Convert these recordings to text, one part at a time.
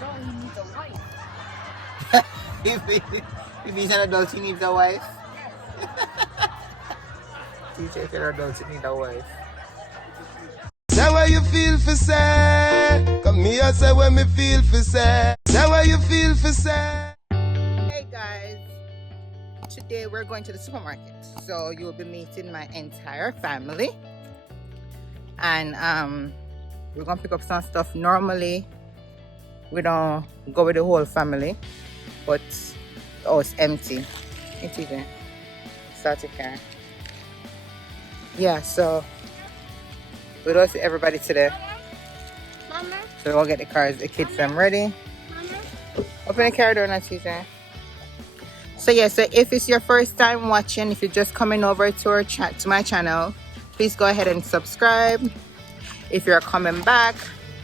No, he needs a wife. If he's an adult, he needs a wife. Teacher, if you're an adult, you need a wife. Say what you feel for say. Come here, say what me feel for say. Say what you feel for say. Hey guys, today we're going to the supermarket. So you'll be meeting my entire family. And we're gonna pick up some stuff. Normally we don't go with the whole family, but oh, it's empty. It's even start a car. Yeah, so we don't see everybody today. Mama. So we'll get the cars, the kids them ready. Mama. Open the car door, Natita. So yeah, so if it's your first time watching, if you're just coming over to our chat to my channel, please go ahead and subscribe. If you're coming back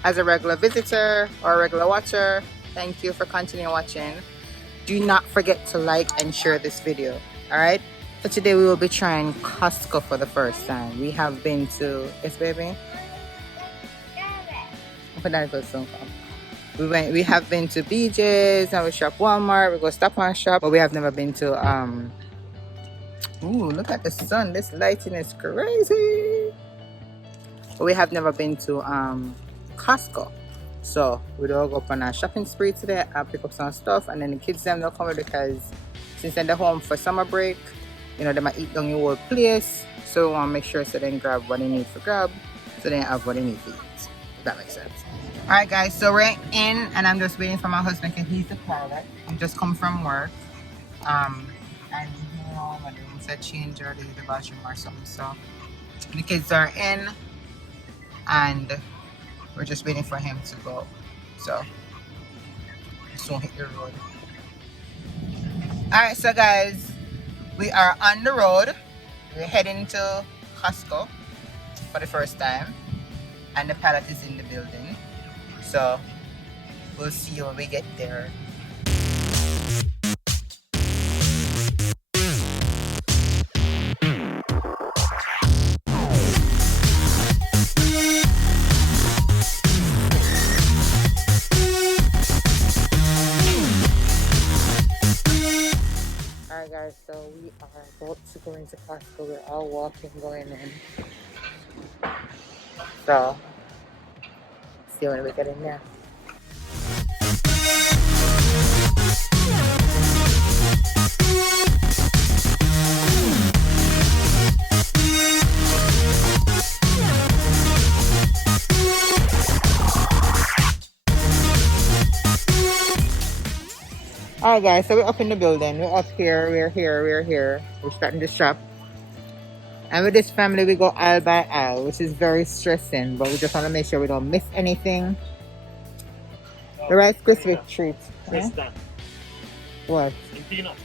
as a regular visitor or a regular watcher, thank you for continuing watching. Do not forget to like and share this video. All right. So today we will be trying Costco for the first time. We have been to, yes baby, we have been to BJ's and we shop Walmart. We go Stop and Shop, but we have never been to ooh, look at the sun. This lighting is crazy. But we have never been to Costco. So we'll go up on a shopping spree today and pick up some stuff, and then the kids them don't come because since they're home for summer break, you know, they might eat down your whole place. So we want to make sure so they can grab what they need for grab, so they have what they need to eat. If that makes sense. Alright guys, so we're in and I'm just waiting for my husband because he's the pilot. He just come from work. And you know, my room said change or the bathroom or something. So the kids are in and we're just waiting for him to go. So soon hit the road. Alright, so guys, we are on the road. We're heading to Costco for the first time. And the pallet is in the building. So we'll see you when we get there. Alright guys, so we are about to go into Costco. We're all walking, going in. So see you when we get in there. Alright guys, so we're up in the building. We're up here, we're here, we're here. We're starting to shop. And with this family, we go aisle by aisle, which is very stressing, but we just want to make sure we don't miss anything. The Rice Krispie treat. Eh? What? In peanut.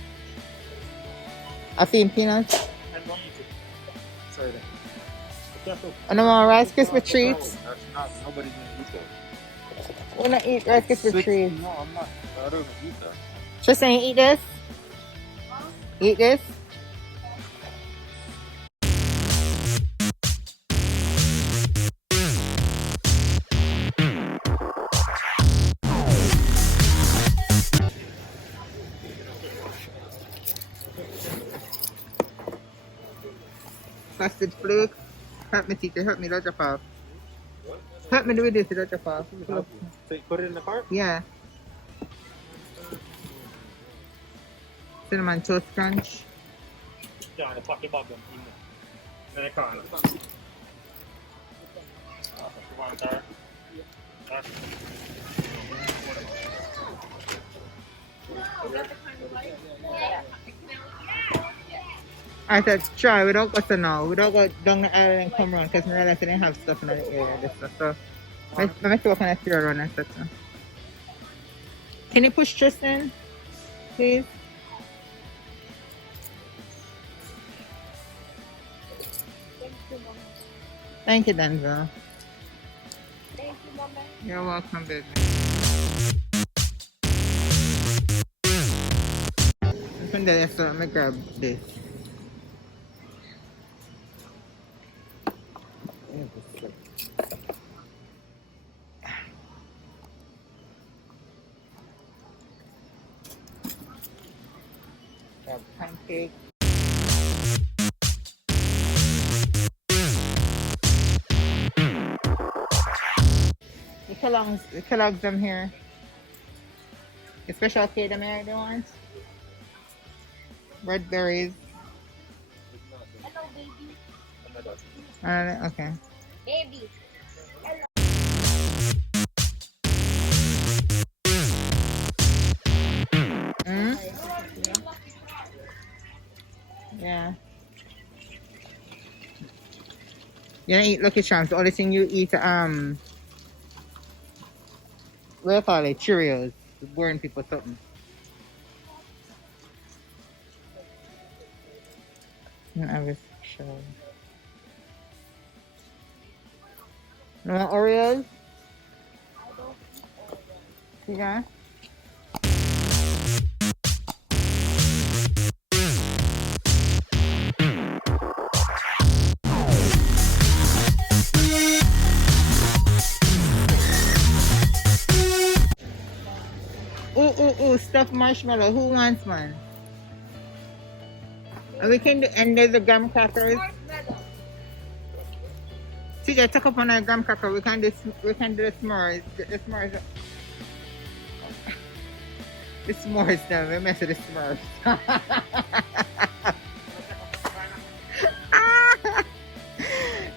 I feel peanuts. I'm going to. Sorry. And I want Rice Krispie treats. That's not. Nobody's gonna eat that. We're not eat Rice Krispie treats. No, I'm not. I don't eat that. Tristan, you eat this? Eat this? Sausage flakes. Help me, teacher. Help me. Don't drop off. Help me do this. Don't drop off. Put it in the cart? Yeah. Cinnamon Toast Crunch. Yeah, the pocket bag them in the cart. I said, try. We don't go to now. We don't go down the aisle and come around because we realize they didn't have stuff in the area. This stuff. So, let me see what kind of cereal run and stuff. Can you push Tristan, please? Thank you, Denzel. Thank you, Mama. You're welcome, baby. From there, so let me grab this. have pancake. The Kellogg's them here. The special K them here, they want. Red berries. Hello, baby. Okay. Baby. Mm? Yeah. You don't eat Lucky Charms. The only thing you eat, what do you call it? Cheerios. Boring people something. I was sure. No Oreos? Yeah. Ooh, stuffed marshmallow. Who wants one? And we can do, and there's the graham crackers. Marshmallow. See, I took up on a graham cracker. We can do the s'mores. The s'mores. The s'mores now. We mess with the s'mores.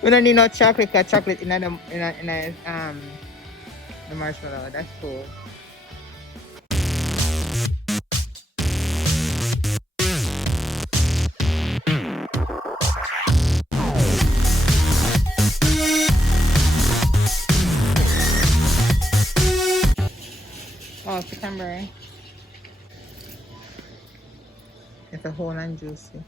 We don't need no chocolate. Cause chocolate in the marshmallow. That's cool. Oh, cucumber. It's a whole and juicy.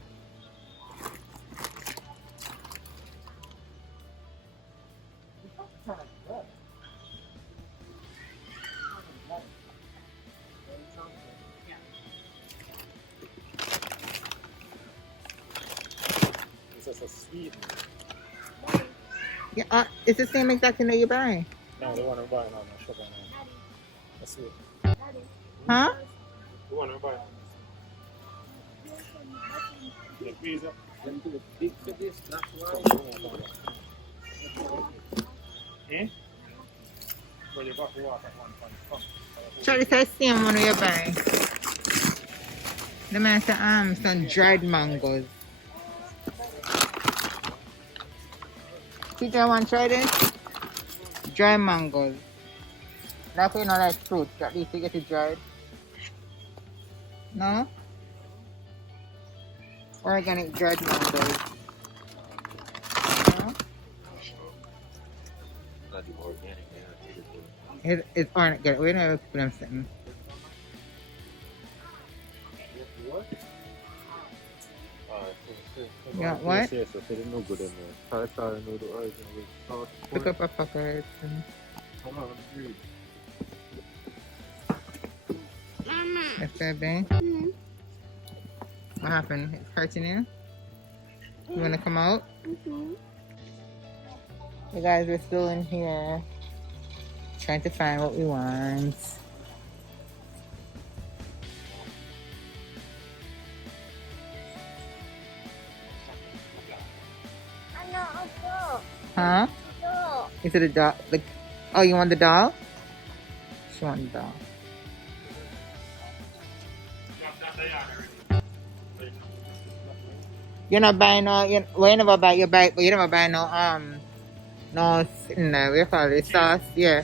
It's just a sweet. Yeah, it's the same exact thing that you buy. No, the one I'm buying on the shop right now. That's sweet. Huh? The one I'm buying on. The freezer. Them do big for this, that's why. Eh? Well, you got to walk at one point. Charlie, it's the same one you buy. The man said, some dried mangoes. Teacher, want to try this? Dry mangoes. That's why you know like fruit. At least you get it dried. No? Organic dried mangoes. No? It's organic. We never put them something. Yeah, what? Pick up a packet. Yes, baby. What happened? It's hurting you? You want to come out? You guys, we're still in here trying to find what we want. Huh? Is it a doll? Like, oh, you want the doll? She wants the doll. You're not buying no. Well, you never buy. You buy, but you never buy no. No. What you call it? Sauce. Yeah.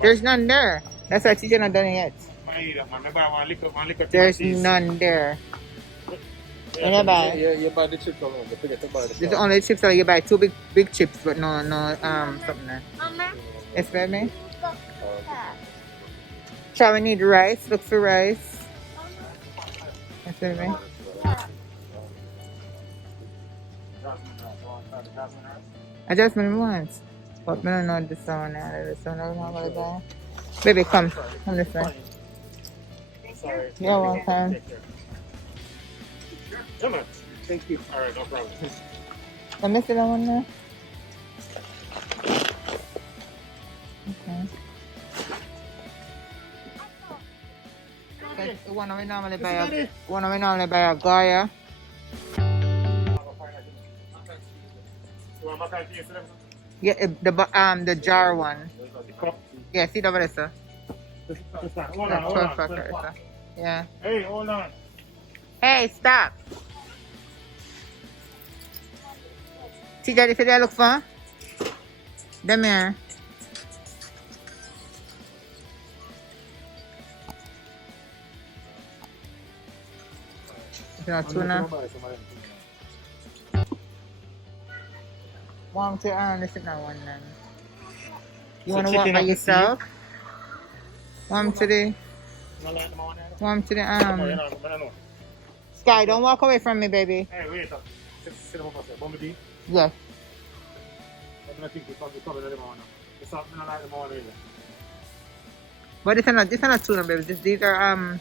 There's none there. That's why teacher not done it yet. There's none there. You buy. You buy the chips alone. You forget to buy the This is only chips that you buy. Two big chips, but no something there. Mama. Yes, baby. Shall we need rice? Look for rice. Yes, baby. Adjustment once. But I don't know this one now. This one I don't know what to go. Baby, come. Come this way. You're welcome. Come on. Thank you. All right, no problem. I missed that one there. Okay. One we normally buy a Goya. Yeah, the jar one. Yeah, see over there, sir. Hold That on, 12 packer, sir. Yeah. Hey, hold on. Hey, stop. See that if they look for? Them here. You know, tuna. Want to this is not one then. You So wanna walk chicken by up the yourself? Want to the Sky, don't walk away from me, baby. Hey, wait up. Sit down for a second. Bumblebee. Yes. I'm gonna think we cover the morning. It's not like the morning either. But this is not tuna, baby. These are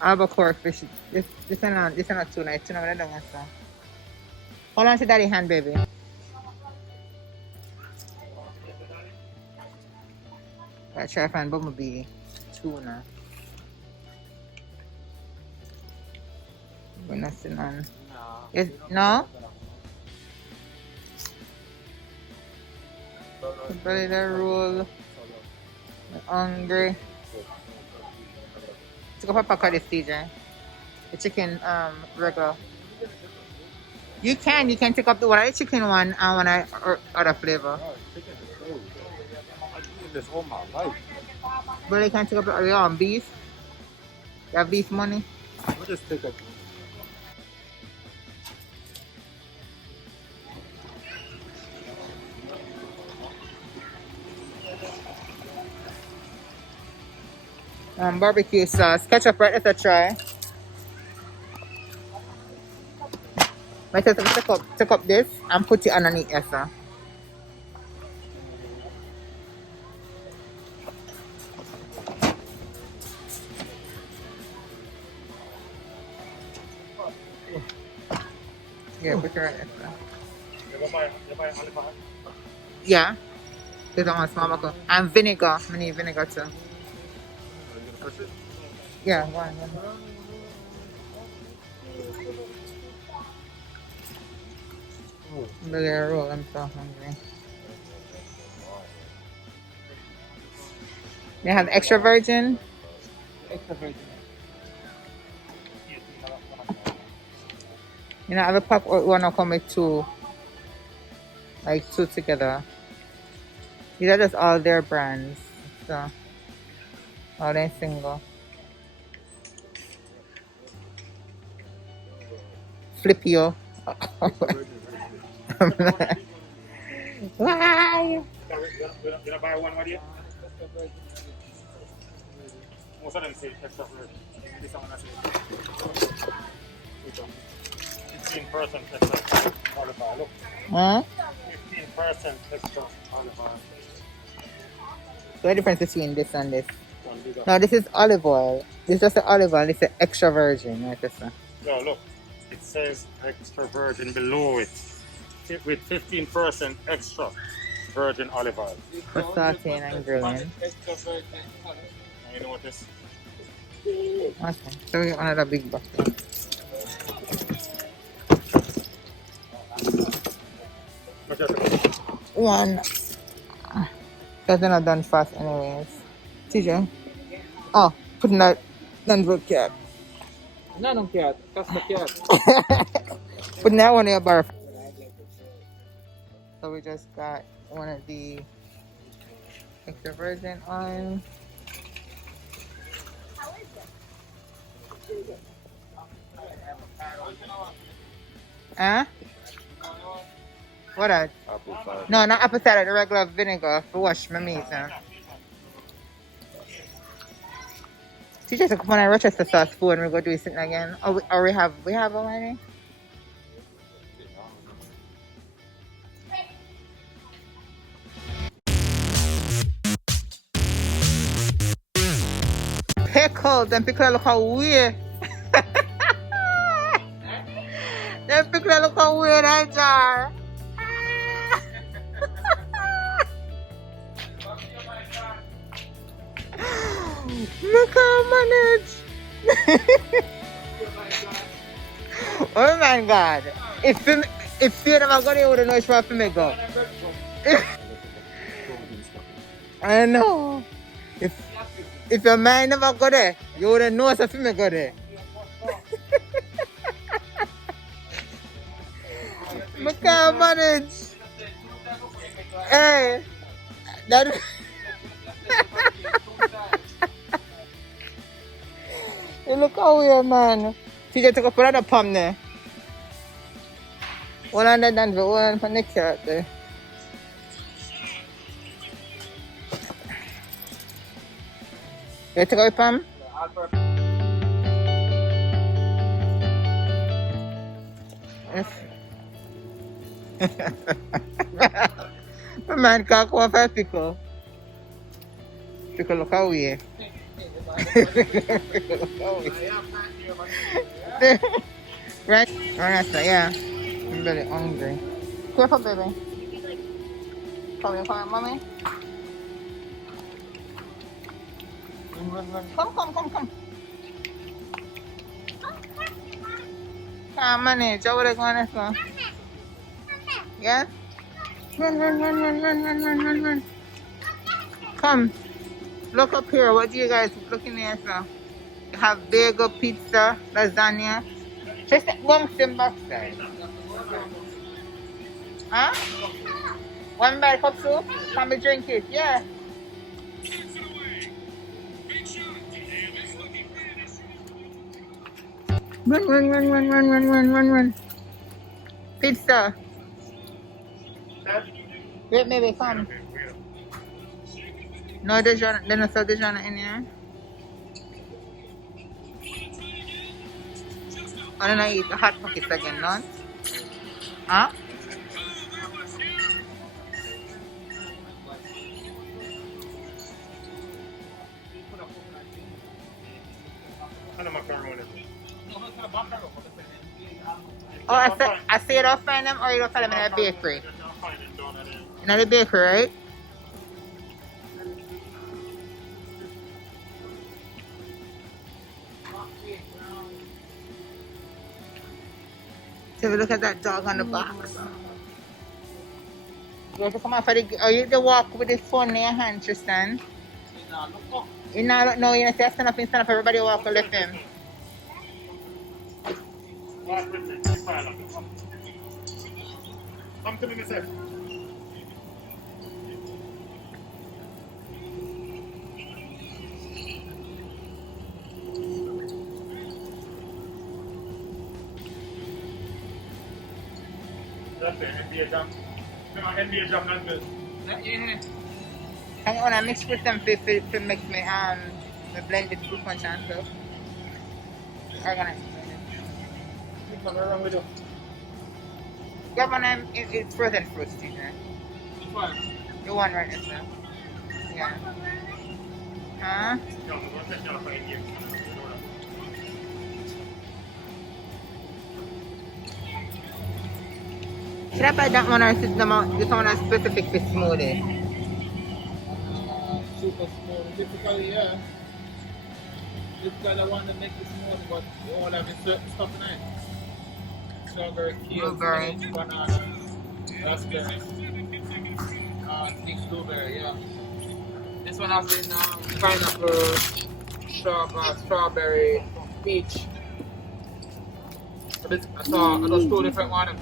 albacore fish. This is not tuna. It's tuna with a dung and stuff. Hold on to daddy hand, baby. Right, try to find bumblebee tuna. We're not sitting on. No? The belly that roll. I'm hungry. Let's go for a pack of this, TJ. The chicken, regular. You can take up the one of the chicken one and one of other flavor. This all my life. But you can take up your own beef. You have beef money. We'll just take up. Barbecue sauce. Ketchup, right? Let's try. Might have to take up this and put it underneath here, sir. Yeah, put it right there, sir. You buy olive oil? Yeah. There's one small buckle. And vinegar. I need vinegar too. Yeah, one. Belly roll, I'm so hungry. They have extra virgin. Extra virgin. You know, I have a pack one come with two. Like two together. These are just all their brands. So all they single. Flip you. Why? Did I buy one with you? Most of them say extra virgin. This one I say 15% extra olive oil. Look. Huh? 15% extra olive oil. What's the difference between this and this? One bigger. No, this is olive oil. This is just the olive oil. This is extra virgin. Like this one. No, look. It says extra virgin below it. With 15% extra virgin olive oil. For sauteing and grilling. You know what this? Okay. So we get another big bucket. One. Because they're not done fast anyways. TJ. Oh, putting that non-broke cat. No cat. That's the cat. Putting that one in your bar. So we just got one of the extra virgin oil. Huh? What else? Apple cider. No, not apple cider, the regular vinegar for wash my meat. Huh? She just come on a Rochester sauce food and we go do it again. Or we have already? Pickles, them pickles look how weird. Them pickles look how weird that jar. Look how manage. Oh my God. If you never go there, you wouldn't know it's where for me go. I know. If your mind never go there, you wouldn't know it's for me go there. I can't manage. Hey, that. You look how weird, man. TJ took up another palm there. One on the dance, one for next year out there. You took up a palm? Yes. My man can't come off a pickle. Pickle look how weird. Pickle look how weird. Right? Right, yeah. I'm very hungry. Careful, baby. Come, mommy. Come. Come, manage. How would I go on this one? Yeah? Run. Come. Look up here. What do you guys looking at now? You have bagel, pizza, lasagna. Just one sim box size. Huh? One bite cup soup? Can we drink it? Yeah. Run. Pizza. Wait, maybe come. No, there's no salt in here. I don't know, eat the hot pockets again, none? Huh? Oh, I say you don't find them or you don't find them in the bakery? In the bakery, right? So look at that dog on the box. You have to come off of the... Or you have to walk with the phone in your hand, Tristan. You know, no, you say stand up, everybody walk and lift him. Come to me, myself. That's it, NBA jam. NBA jam, not good. And when I mix with them, to make me blend with fruit punch and stuff. Organize. What's wrong with you? Yeah, one it's frozen fruits in there. Which one? The one right now. Yeah. Huh? No, we're taking off right here. Should I buy that one or is this one a specific for smoothie? Super small. Typically, yeah. This kind of one that makes it small, but you all have certain stuff in it. Strawberry, kale, Blueberry. spinach, banana, raspberry, thick blueberry, yeah. This one has in pineapple, strawberry, peach. I saw those two different ones.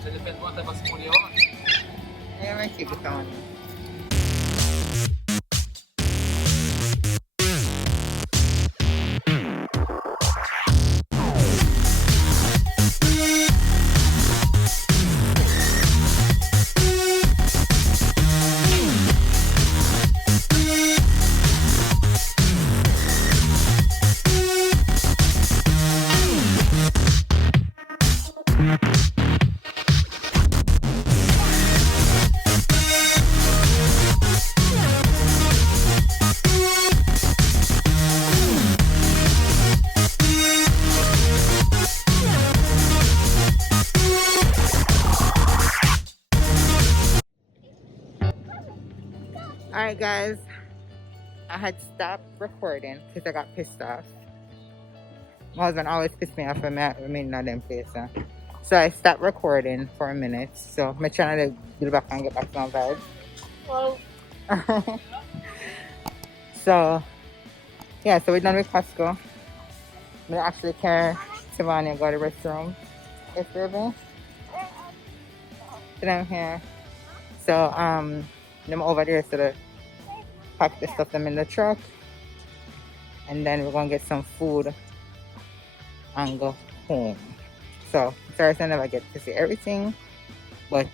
So it depends what type of smoothie you want. Yeah, I keep it on. Alright guys, I had stopped recording because I got pissed off. My husband always pissed me off when I'm in them place. So I stopped recording for a minute. So I'm trying to get back and get back to my vibes. Well, So yeah, so we're done with Costco. I'm gonna actually carry Tiffany and go to the restroom. Yes, baby. Sit down here. So I'm over there so to pack the stuff them in the truck. And then we're gonna get some food and go home. So sorry I never get to see everything, but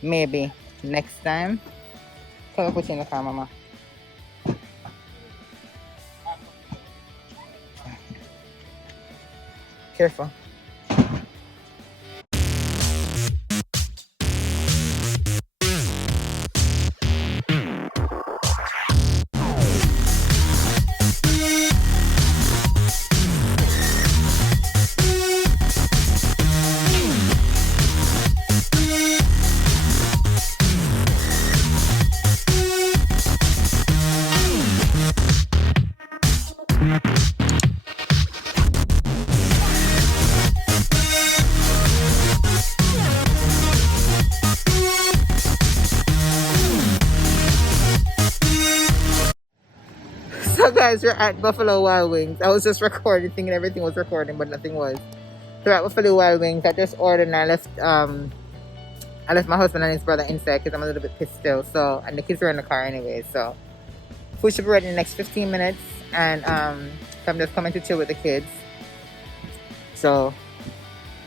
maybe next time. Come and put you in the car, mama. Careful. So guys, we're at Buffalo Wild Wings. I was just recording, thinking everything was recording, but nothing was. So we're at Buffalo Wild Wings. I just ordered and I left my husband and his brother inside because I'm a little bit pissed still. So, and the kids are in the car anyway. So food should be ready in the next 15 minutes. And so I'm just coming to chill with the kids. So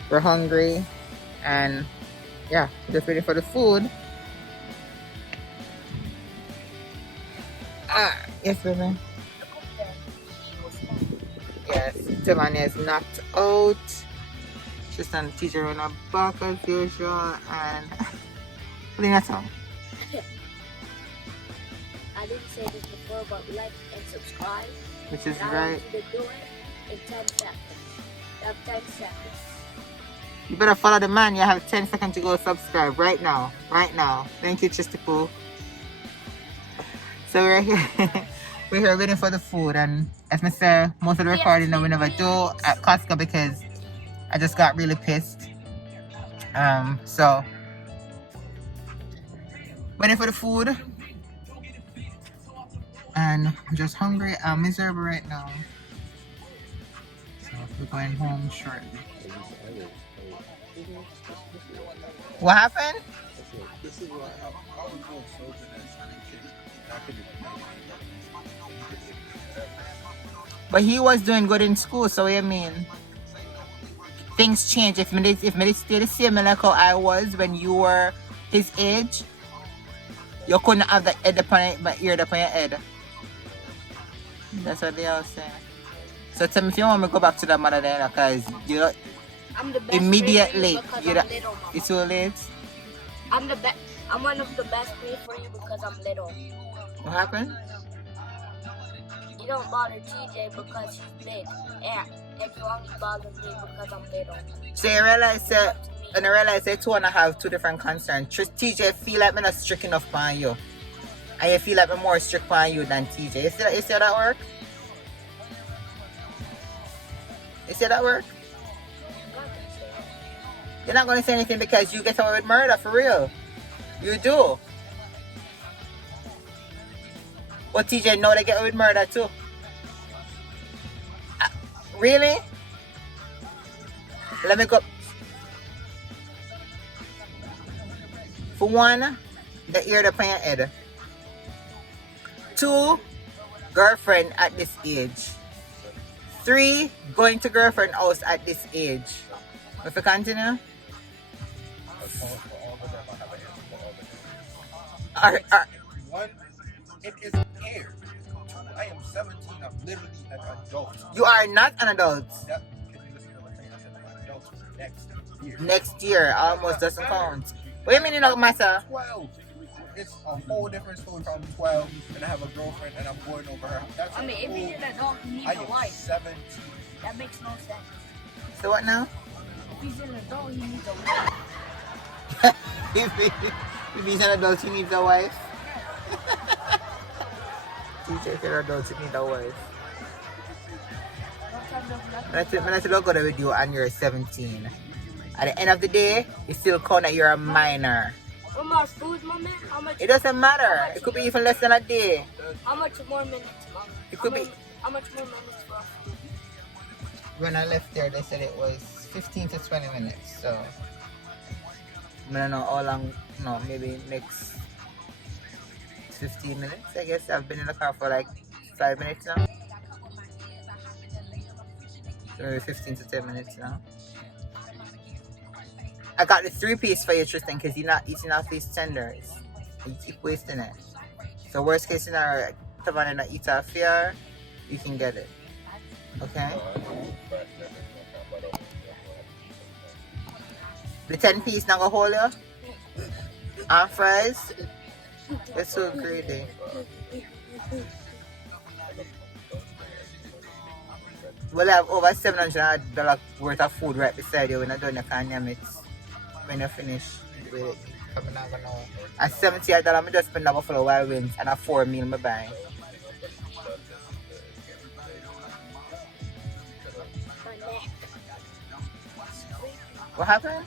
we're hungry and yeah, just waiting for the food. Yes, baby. Yes, Giovanni is knocked out. She's on the teacher on her back as usual, and putting that on. I didn't say this before, but like and subscribe. Which is And I right. want you to do it in 10 seconds. You have 10 seconds. You better follow the man. You have 10 seconds to go subscribe right now. Right now. Thank you, Chistipo. So we're here. We're here waiting for the food, and as I said, most of the recording that we never do at Costco because I just got really pissed. So waiting for the food, and I'm just hungry. I'm miserable right now. So we're going home shortly. What happened? This is why I was doing soap and I could But he was doing good in school, so what do you mean? Things change. If me stay the same like how I was when you were his age, you couldn't have the head upon it, but ear upon your head. That's what they all say. So tell me if you want me to go back to the mother then, because you know, I'm the best immediately because you I'm don't, little, Mama. it's too late. I'm the best. I'm one of the best players for you because I'm little. What happened? You don't bother TJ because he's big, and you only bother me because I'm little. So you realize that, and I realize that two and I have two different concerns. TJ feel like I'm not strict enough on you, and you feel like I'm more strict on you than TJ. You see how that work? You see how that work? You're not going to say anything because you get away with murder, for real. You do. But TJ know they get away with murder too. Really? Let me go. For one, the ear upon your head. 2, girlfriend at this age. 3, going to girlfriend house at this age. If we continue? One, it is air. I am 17. I'm literally an adult. You are not an adult. That, can you listen to what I'm saying? I said I'm an adult next year. Next year almost doesn't count. What do you mean it don't matter? 12. It's a whole different story from 12 and I have a girlfriend and I'm going over her. That's I mean, if he's an adult, he needs I a am wife. 17. That makes no sense. So what now? If he's an adult, he needs a wife. If he's an adult, he needs a wife. TJ, if you're adult, you need a wife. Don't tell me nothing. When I still go there with you and you're 17. At the end of the day, you still count that you're a minor. How much food, mama? How much? It doesn't matter. It could be even less than a day. How much more minutes, mama? It could be. How much more minutes for us? When I left there, they said it was 15 to 20 minutes. So, I don't know how long, no, maybe next 15 minutes, I guess. I've been in the car for like 5 minutes now. So maybe 15 to 10 minutes now. I got the 3-piece for you, Tristan, because you're not eating off these tenders. You keep wasting it. So worst case scenario, Tavan not eat off here, you can get it. Okay? The 10-piece not gonna hold you? And fries? It's so greedy. We'll have over $700 worth of food right beside you when I don't you can name it. When you finish with it. I'm not gonna know. At $78, I just spend a Buffalo Wild Wings and a 4 meal I buy. What happened?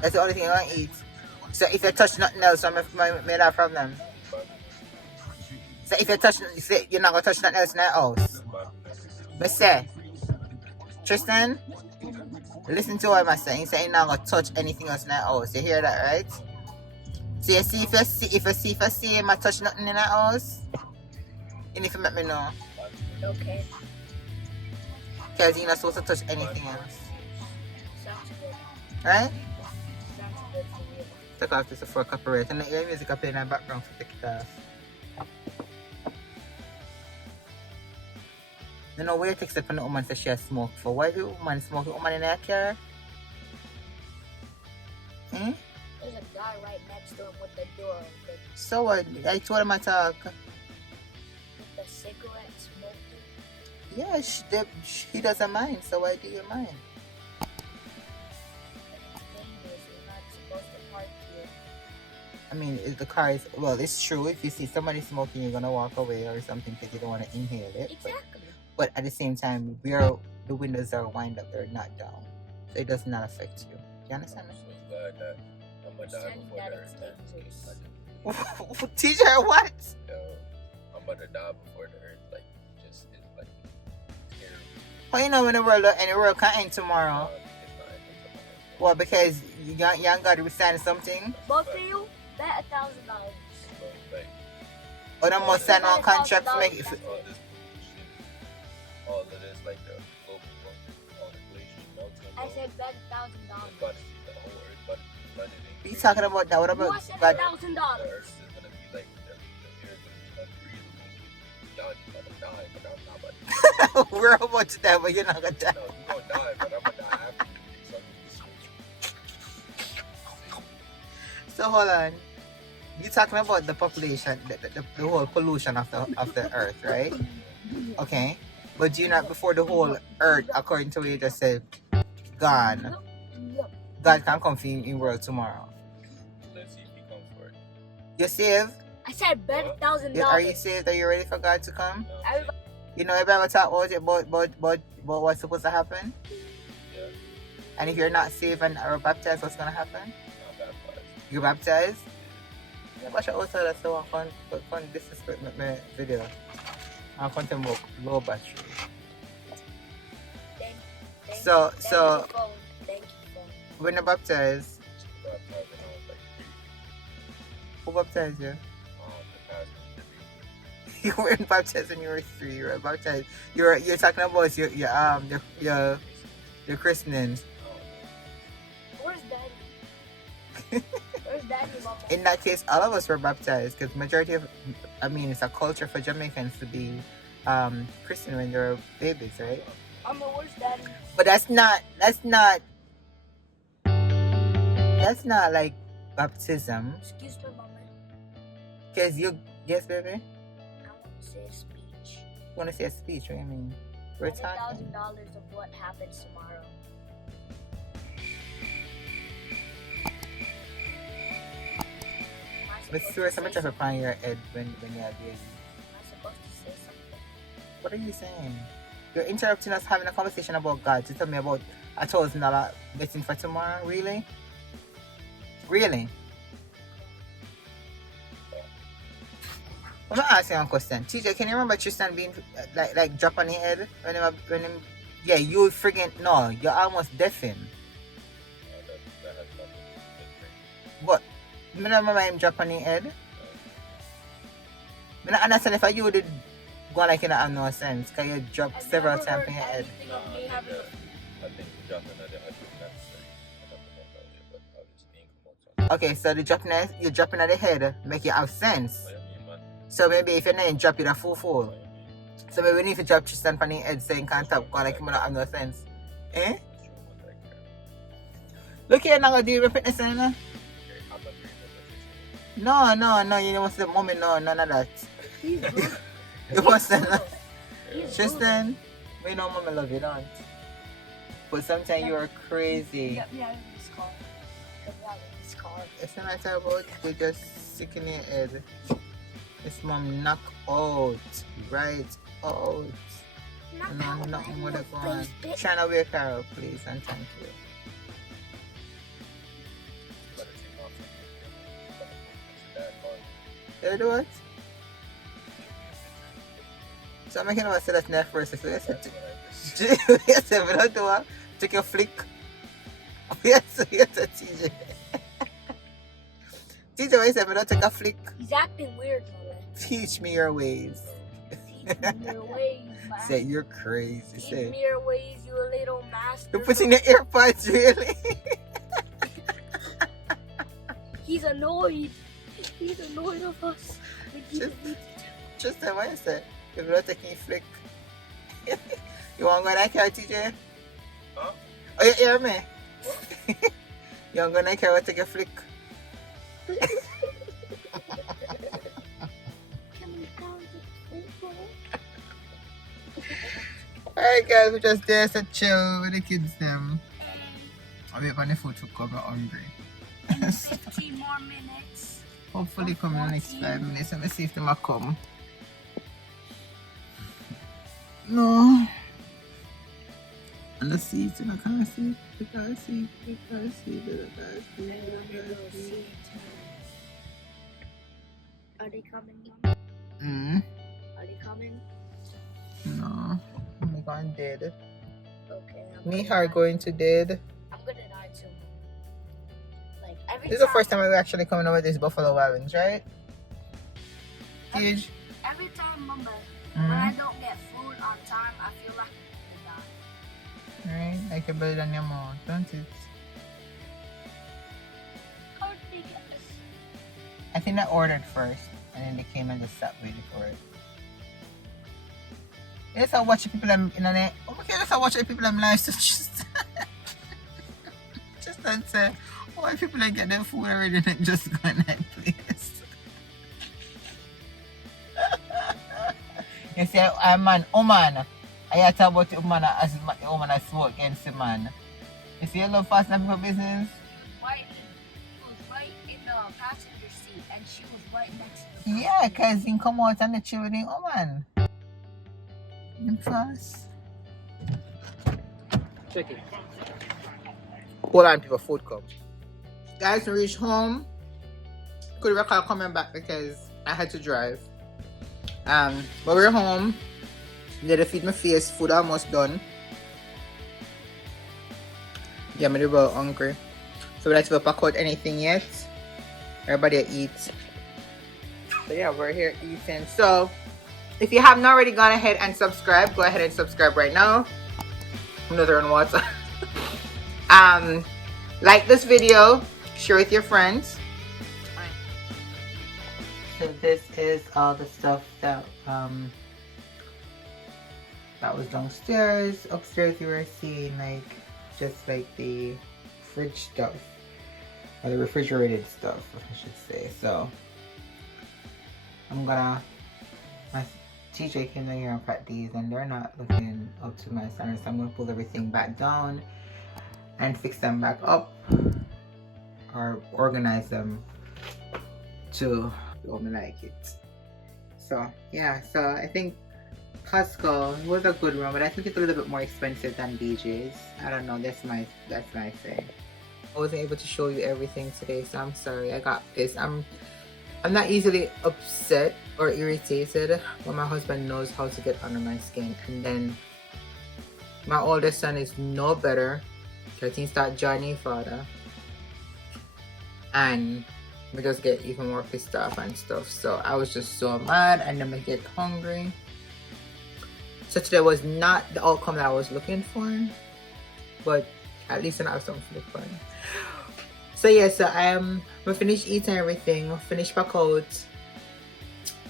That's the only thing I want to eat. So if you touch nothing else, I made that problem. So if you touch, you're not gonna touch nothing else in that house. But say, Tristan, listen to what I'm saying. He's saying you're not gonna touch anything else in that house. You hear that, right? So you see if you see him touch nothing in that house, and if you let me know. Okay. Because you're not supposed to touch anything else. Sounds good. Right? Sounds good for you. Take off this for a copyright. And your music playing in the background to take it off. You know where it takes up on the woman to share smoke for? Why do woman smoke the woman in her car? Hmm? There's a guy right next to him with the door open. So what? I told him I talk. With the cigarette smoking. Yeah, he doesn't mind, so why do you mind? It's dangerous. You're not supposed to park here. I mean, if the car is, well, it's true. If you see somebody smoking, you're going to walk away or something because you don't want to inhale it. Exactly. But at the same time, the windows are wind up, they're not down. So it does not affect you. Do you understand? I'm glad that I'm gonna die Saying before that the it's earth. dangerous. Teacher, what? Yo, I'm about to die before the earth. Like, just it's like terrible. Well, you know when the world can end tomorrow. It's not ending tomorrow. Well, because you ain't got to sign something. Both of you, bet $1,000. But, like, Or they must sign one contract to make it. all this pollution, all of this, like the global warming, all the glaciers melting. I said bet $1,000. It's about to be the whole earth, but You talking about that? What about I said God? the $1,000. earth is gonna be like the air is gonna be unbreathable. Y'all about to die, but I'm not about to. We're about to die, but you're not gonna die. No, you gonna die, but I'm gonna die after you. So I'm just So hold on. You talking about the population, the whole pollution of the earth, right? Okay. But do you not before the whole earth, according to what you just said, gone? God can come for you in world tomorrow. let's see if he comes for it. You saved? I said bet $1,000. Are you saved? Are you ready for God to come? No, Everybody- You know, everybody talk about what's supposed to happen. yeah, And if you're not saved and are baptized, what's gonna happen? not baptized. You're baptized. Yeah, but also that's the one con disrespect my video. I'm going to move low battery. Thank So you, phone. Thank you, phone. when you're baptized, Baptized when I was like 3. who baptized you? The pastor. You weren't baptized when you were 3. You were baptized. You're talking about your christening. Where's Daddy? Where's Daddy, Mama? In that case, all of us were baptized because majority of, it's a culture for Jamaicans to be Christian when they're babies, right? Mama, where's Daddy? But that's not like baptism. Excuse me, Mama. Because yes, baby. I want to say a speech. You want to say a speech? What do you mean? We're talking. $1,000 of what happens tomorrow. My But seriously, how much of a pan your head when you're a baby? I'm supposed to say something. What are you saying? You're interrupting us having a conversation about God to tell me about $1,000 betting for tomorrow? Really? Really? I'm gonna ask you one question. TJ, can you remember Tristan being like drop on his head when him yeah, you friggin' no, you're almost deafened. But I don't remember him drop on his head. I don't understand if you did go like it have no sense because you dropped several times in your head. I think dropping at the necessary. I don't know about it, but I'll just think about something. Okay, so you're dropping at the head make you have sense. What do you mean, man? So maybe if you're not drop it a full. What do you mean? So maybe we need to drop Tristan on his head so he can't talk like him not have no sense. Eh? It's true, but I care. Look here now go deal with fitness now. Okay, I'm not doing that. No, you must say mommy no, none of that. He's rude. You must say no. He's Tristan, we know mommy love you, don't. But sometimes you are crazy. Get me out of this car. Get me out of this car. It's not matter about you just sick in your head. This mom knock out. Right out. No, nothing would have gone. Trying to wake her up, please, and thank you. But it's enough. You do what? So I'm making about say that's not first. So yes, yes, we don't do what? Take a flick. Yes, TJ. TJ, what you say? We don't take a flick. He's acting weird, man. Teach me your ways. Teach me your ways, man. Say you're crazy. Teach Say me your ways, you little master. you're putting the AirPods, really? He's annoyed. He's annoyed of us. Just say what you say. If you're not taking a flick. You want to go like her, TJ? Huh? Oh, you hear me? You want to go like her, take a flick? Alright guys, we just there to chill with the kids them. I'll be on the food to come, I'm hungry. In 15 more minutes. Hopefully come in the next 5 minutes. Let me see if they might come. No. And the seats, and I can't see. I can't see. I can't see. I can't see. Are they coming, Mom? Mm. Are they coming? No. I'm going dead. Okay. Me her going to dead. I'm gonna die too. Like every This is the first time we're actually coming over this Buffalo Wagons, right? Huge. Every time, remember, when I don't get food on time, I feel like I'm gonna die. Right? Like your belly on your mouth, don't it? How did they get this? I think I ordered first and then they came and just sat waiting for it. Yes, I watch people in the okay, let's watch people in live so just don't say why people like get their food already and just go in that place. You see, I'm an woman. I talk about the woman as the woman as work against the man. You see, you love fast and people business. He was right in the passenger seat, and she was right next to the Yeah, because he come out and the chill with the woman. You fast. Check it. Hold on, people, food come. Guys, we reached home. Could record coming back because I had to drive. But we're home. Did I feed my face? Food almost done. Yeah, I'm a little hungry. So we like to pack out anything yet. Everybody eats. So yeah, we're here eating. So if you haven't already gone ahead and subscribed, go ahead and subscribe right now. Another on water. Like this video, share with your friends. So this is all the stuff that that was downstairs. Upstairs you were seeing like just like the fridge stuff. Or the refrigerated stuff, I should say. So I'm gonna TJ came in here and packed these and they're not looking up to my standards. So I'm gonna pull everything back down and fix them back up or organize them to me like it. So yeah, so I think Costco was a good one, but I think it's a little bit more expensive than BJ's. I don't know, that's my say. I wasn't able to show you everything today, so I'm sorry. I got pissed. I'm not easily upset or irritated, but my husband knows how to get under my skin. And then my oldest son is no better because he start joining father, and we just get even more pissed off and stuff. So I was just so mad, and then I get hungry. So today was not the outcome that I was looking for, but at least I have something to look for. So yeah, so I'm finished eating everything, finished pack out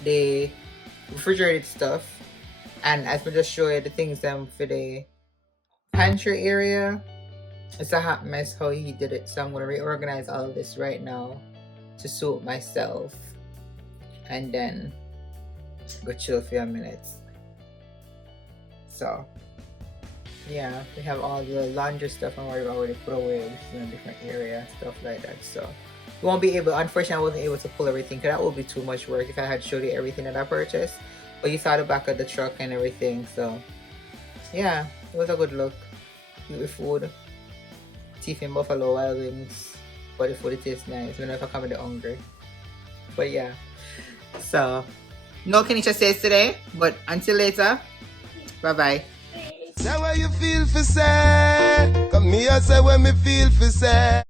the refrigerated stuff, and as we just show you the things for the pantry area. It's a hot mess how he did it, so I'm gonna reorganize all of this right now to suit myself, and then go chill for a minute. So yeah, we have all the laundry stuff and we've already put away, which is in a different area, stuff like that. So we won't be able, unfortunately I wasn't able to pull everything because that would be too much work if I had showed you everything that I purchased. But you saw the back of the truck and everything, so yeah, it was a good look. Eat with food, teeth in Buffalo Wild Wings, but the food, it tastes nice whenever I come with the hungry. But yeah, so no Kenisha says today, but until later, bye bye. Say what you feel for say. Come here, say what me feel for say.